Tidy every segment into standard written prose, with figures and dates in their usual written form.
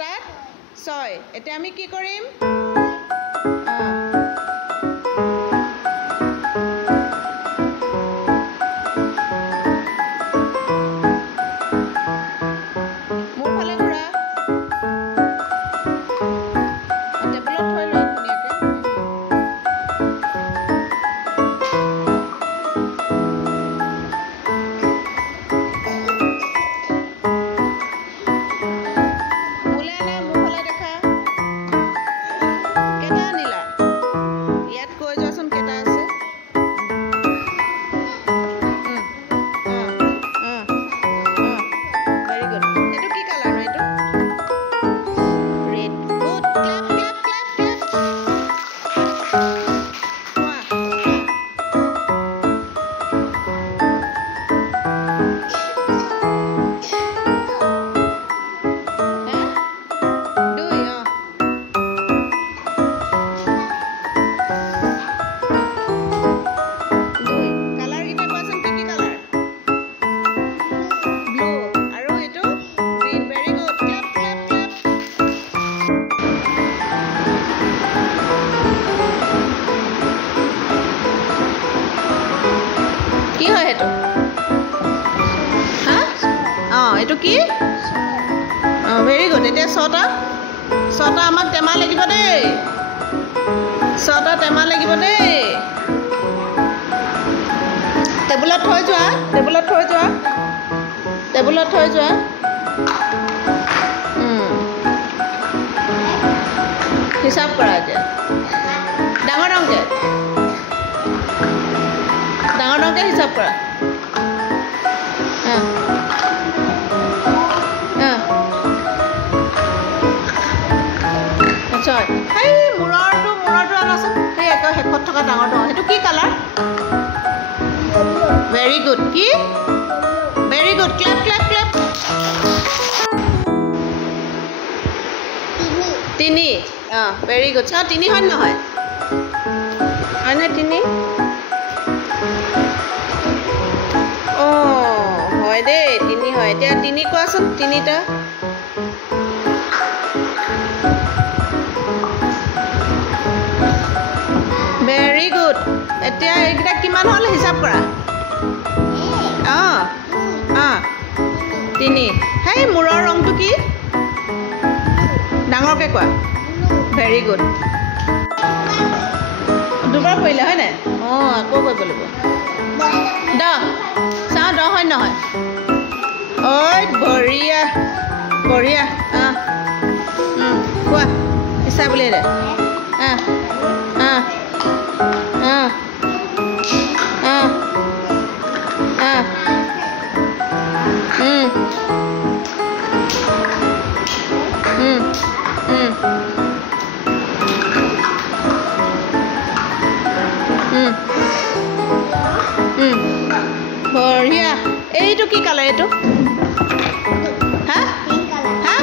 তাত 6 এতিয়া আমি কি কৰিম মোৰ ফালে ঘূৰা টেবুলত থৈ লোৱা ধুনীয়াকৈ কি হয় হেতু হা এটো কি ভেরি গুড এতিয়া ছটা আমাক টেমা লাগিব দেই ছটা টেমা লাগিব দেই টেবুলত থৈ যোৱা হিসাব কৰা এতিয়া ডাঙৰ ডাঙৰকে হিসাব কৰা আচ্ছা এই মূৰটো আনাচোন সেই একে শেষত থকা ডাঙৰটো সেইটো কি কালাৰ ভেৰি গুড কি ভেৰি গুড ক্লেপ তিনি ভেৰি গুড চাওঁ তিনি হয় নহয় হয়নে তিনি হয় দেই তিনি হয় এতিয়া তিনি কোৱাচোন তিনিটা ভেৰি গুড এতিয়া এইকেইটা কিমান হ'ল হিচাপ কৰা তিনি সেই মূৰৰ ৰংটো কি ডাঙৰকৈ কোৱা ভেৰি গুড দুবাৰ পৰিলে হয় নাই আকৌ কৰিব লাগিব 10 চাওঁ 10 হয় নহয় ঐ বঢ়িয়া কোৱা ইচ্ছা বুলিয়ে দে বঢ়িয়া এইটো কি কালাৰ এইটো হা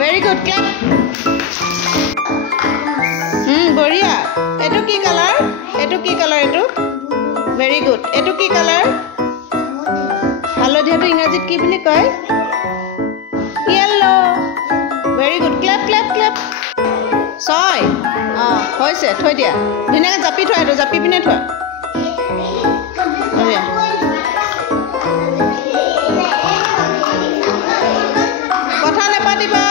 ভেৰি গুড ক্লেপ বঢ়িয়া এইটো কি কালাৰ এইটো ভেৰি গুড এইটো কি কালাৰ হালধীয়াটো ইংৰাজীত কি বুলি কয় য়েল্লো ভেৰি গুড ক্লেপ 6 হৈছে থৈ দিয়া ধুনীয়াকৈ জাপি থোৱা এইটো জাপি পিনে থোৱা কথা নেপাতিবা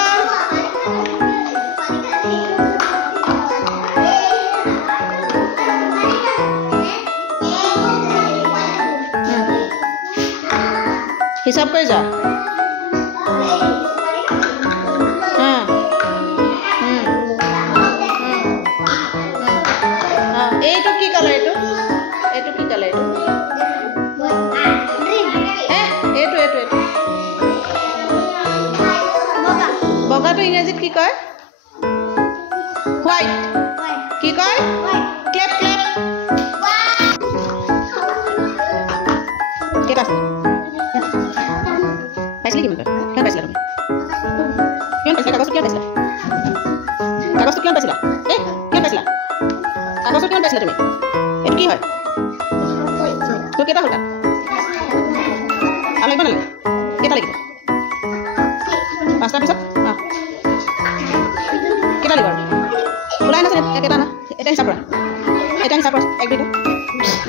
হিচাপ কৰি যা এইটো কি কালাৰ এইটো কি কালাৰ এইটো বগাটো ইংৰাজীত কি কয় হোৱাইট কি কয় ক্লেপ কেইটা পাইছিলে কিমান পাইছিলা তুমি কিমান পাইছিলা কাগজটো কিমান পাইছিলা কিমান পাইছিলা কাগজটো কিমান পাইছিলা তুমি এইটো কি হয় তোৰ কেইটা হ'ল তাত আৰু লাগিব নালাগে কেইটা লাগিব 5টাৰ পিছত কেইটা দিব আৰু ওলাই নাছিল এটা না এতিয়া হিচাপ কৰা 1 2 3